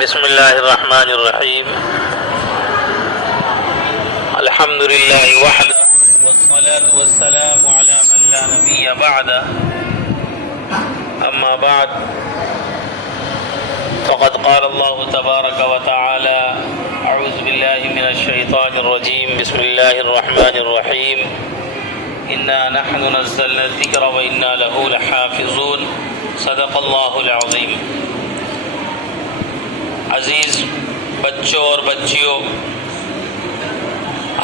بسم اللہ الرحمن الرحیم الحمد للہ وحدہ والصلاة والسلام علی من لا نبی بعدہ اما بعد فقد قال اللہ تبارک وتعالی اعوذ باللہ من الشیطان الرجیم بسم اللہ الرحمن الرحیم انا نحن نزلنا الذکر وانا له لحافظون صدق اللہ العظیم۔ عزیز بچوں اور بچیوں،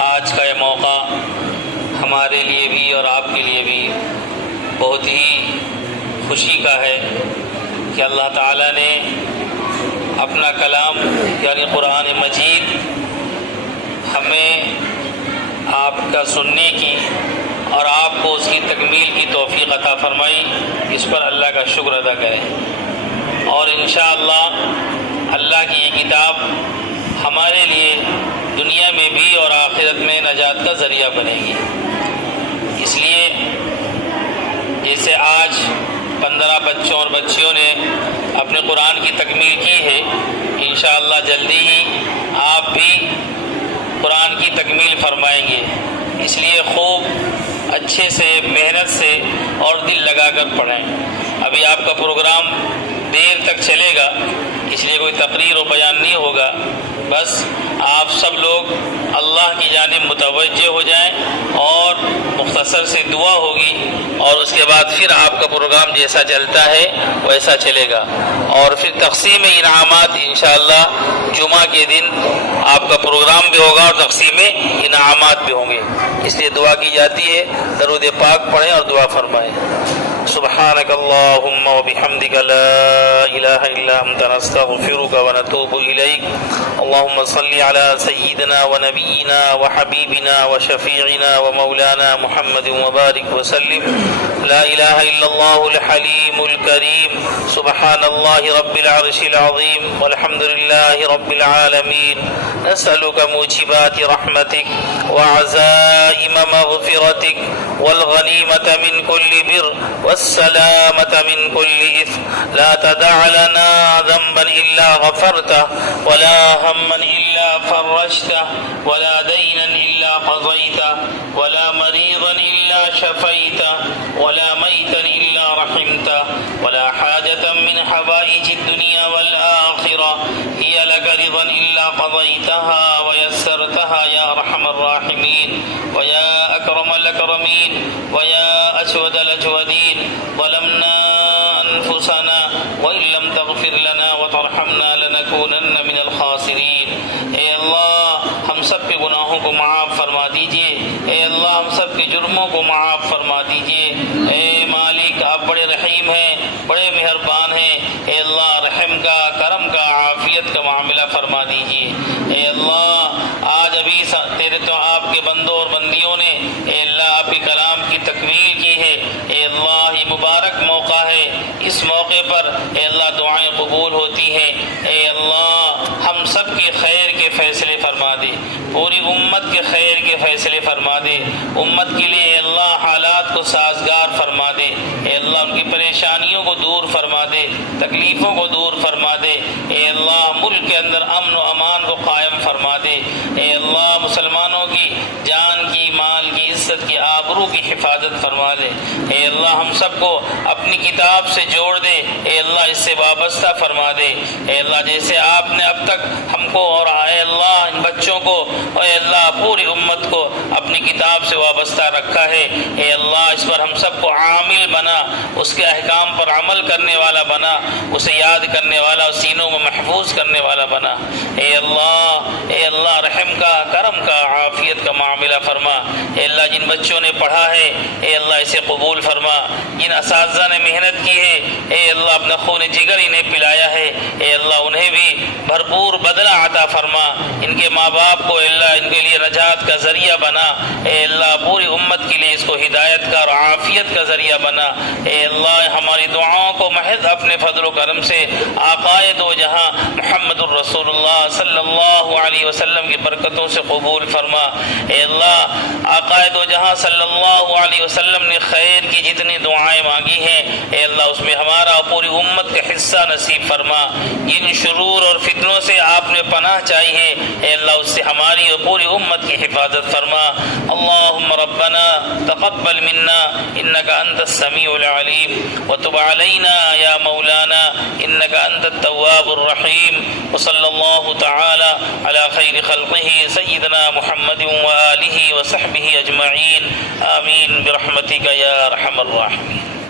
آج کا یہ موقع ہمارے لیے بھی اور آپ کے لیے بھی بہت ہی خوشی کا ہے کہ اللہ تعالیٰ نے اپنا کلام یعنی قرآن مجید ہمیں آپ کا سننے کی اور آپ کو اس کی تکمیل کی توفیق عطا فرمائی۔ اس پر اللہ کا شکر ادا کریں، اور انشاءاللہ اللہ کی یہ کتاب ہمارے لیے دنیا میں بھی اور آخرت میں نجات کا ذریعہ بنے گی۔ اس لیے جیسے آج 15 بچوں اور بچیوں نے اپنے قرآن کی تکمیل کی ہے، انشاءاللہ جلدی ہی آپ بھی قرآن کی تکمیل فرمائیں گے۔ اس لیے خوب اچھے سے محنت سے اور دل لگا کر پڑھیں۔ ابھی آپ کا پروگرام دیر تک چلے گا، اس لیے کوئی تقریر و بیان نہیں ہوگا، بس آپ سب لوگ اللہ کی جانب متوجہ ہو جائیں اور مختصر سے دعا ہوگی، اور اس کے بعد پھر آپ کا پروگرام جیسا چلتا ہے ویسا چلے گا، اور پھر تقسیم انعامات انشاءاللہ جمعہ کے دن آپ کا پروگرام بھی ہوگا اور تقسیم انعامات بھی ہوں گے۔ اس لیے دعا کی جاتی ہے، درود پاک پڑھیں اور دعا فرمائیں۔ سبحانك اللهم وبحمدك لا إله إلا أنت نستغفرك ونتوب إليك اللهم صل على سيدنا ونبينا وحبيبنا وشفيعنا ومولانا محمد وبارك وسلم لا إله إلا الله الحليم الكريم سبحان الله رب العرش العظيم والحمد لله رب العالمين نسألك موجبات رحمتك وعزائم مغفرتك والغنيمة من كل بر والسلامة من كل إثم لا تدع لنا ذنبا إلا غفرته ولا هما إلا فرجته ولا دينا إلا قضيته ولا مريضا إلا شفيته ولا ميتا إلا رحمته ولا حاجة من حوائج الدنيا والآخرة هي لك رضا إلا قضيتها ويسرتها يا أرحم الراحمين ويا أكرم الأكرمين ويا أجود الأجودين ظلمنا أنفسنا وإن لم تغفر لنا وترحمنا لنكونن من الخاسرين۔ اے اللہ ہم سب کے گناہوں کو معاف فرما دیجئے، اے اللہ ہم سب کے جرموں کو معاف فرما دیجئے۔ اے مالک آپ بڑے رحیم ہیں، بڑے مہربان ہیں، اے اللہ رحم کا، کرم کا، عافیت کا معاملہ فرما دیجئے۔ اے اللہ آج ابھی تیرے تو آپ کے بندوں اور بندیوں نے اے اللہ آپ کے کلام کی تکمیل کی ہے، اے اللہ یہ مبارک موقع ہے، اس موقع پر اے اللہ دعائیں قبول ہوتی ہیں۔ اے اللہ ہم سب کے خیر کے فیصلے فرما دے، پوری امت کے خیر کے فیصلے فرما دے، امت کے لیے اے اللہ حالات کو سازگار فرما دے، اے اللہ ان کی پریشانیوں کو دور فرما دے، تکلیفوں کو دور فرما دے، اے اللہ ملک کے اندر امن و امان کو قائم فرما دے، اے اللہ مسلمانوں کی جان کی، مال کی، عزت کی، آبرو کی حفاظت فرما دے۔ اے اللہ ہم سب کو اپنی کتاب سے جوڑ دے، اے اللہ اس سے وابستہ فرما دے۔ اے اللہ جیسے آپ نے اب تک ہم کو اور اے اللہ ان بچوں کو اے اللہ پوری امت کو اپنی کتاب سے وابستہ رکھا ہے، اے اللہ اس پر ہم سب کو عامل بنا، اس کے احکام پر عمل کرنے والا بنا، اسے یاد کرنے والا، سینوں میں محفوظ کرنے والا بنا۔ اے اللہ رحم کا، کرم کا، عافیت کا معاملہ فرما۔ اے اللہ جن بچوں نے پڑھا ہے اے اللہ اسے قبول فرما، جن اساتذہ نے محنت کی ہے اے اللہ اپنا خون جگر انہیں پلایا ہے، اے اللہ انہیں بھی بھرپور بدلہ عطا فرما۔ ان کے ماں باپ کو اے اللہ ان کے لیے نجات کا ذریعہ بنا، اے اللہ پوری امت کے لیے اس کو ہدایت کا اور عافیت کا ذریعہ بنا۔ اے اللہ ہماری دعاؤں کو محض اپنے فضل و کرم سے آقائے دو جہاں محمد الرسول اللہ صلی اللہ علیہ وسلم کی برکتوں سے قبول فرما۔ اے اللہ آقائے دو جہاں صلی اللہ علیہ وسلم نے خیر کی جتنی دعائیں مانگی ہیں اے اللہ اس میں ہمارا پوری امت کا حصہ نصیب فرما۔ ان شرور اور فتنوں سے آپ نے پناہ چاہی ہے، اے اللہ اس سے ہماری اور پوری امت کی حفاظت فرما۔ اللہم ربنا تقبل منا انك انت السمیع العلیم وتب علینا یا مولانا انك انت التواب الرحیم، وصلی اللہ تعالی علی خیر خلقہ سیدنا محمد وآلہ وصحبہ اجمعین، آمین برحمتک یا ارحم الراحمین۔